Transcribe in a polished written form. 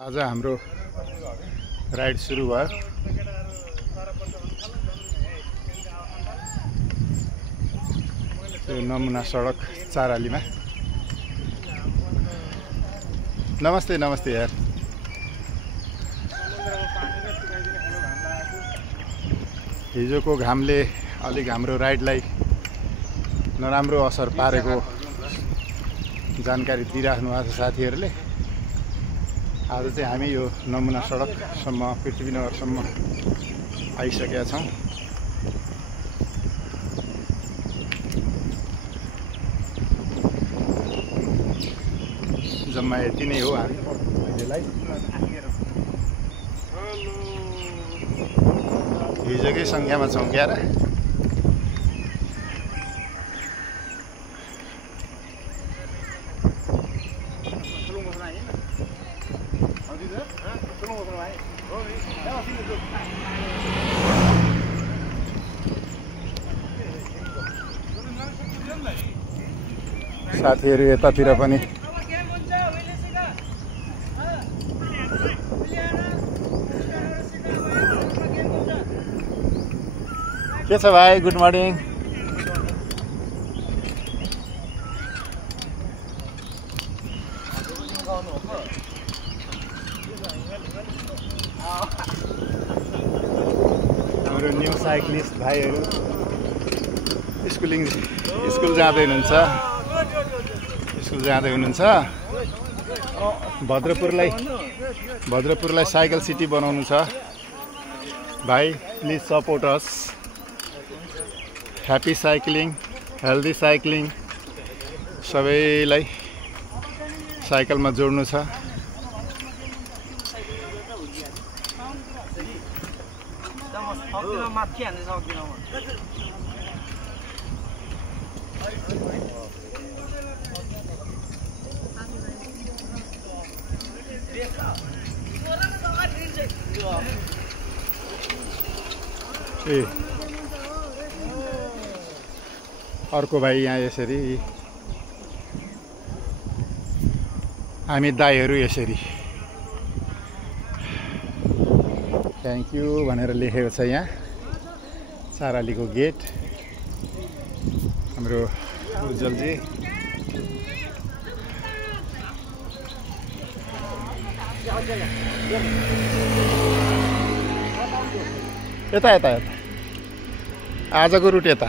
आज हाम्रो राइड सुरु भयो। यो नमुना सडक चारालीमा। नमस्ते नमस्ते यार। हिजोको घामले अलिक हाम्रो राइडलाई नराम्रो असर पारेको जानकारी दिइराख्नु भएको छ साथीहरूले। आज चाहिँ हामी यो नमुना सडकसम्म पृथ्वीनगरसम्म आइसकेका छौँ। जम्मा यति नै हो हामी अहिलेलाई। हिजोकै सङ्ख्यामा छौँ क्यार। साथीहरू यतातिर पनि के छ भाइ? Good morning. हाम्रो न्यू साइक्लिस्ट भाइहरू स्कुल जाँदै हुनुहुन्छ। भद्रपुरलाई साइकल सिटी बनाउनु छ भाइ। Please support us. Happy cycling, healthy cycling, सबैलाई साइकलमा जोड्नु छ। ए अर्को भाइ यहाँ यसरी, हामी दाइहरू यसरी थ्याङ्क यू भनेर लेखेको छ यहाँ चारालीको गेट। हाम्रो उज्जवलजी यता आजको रुट यता।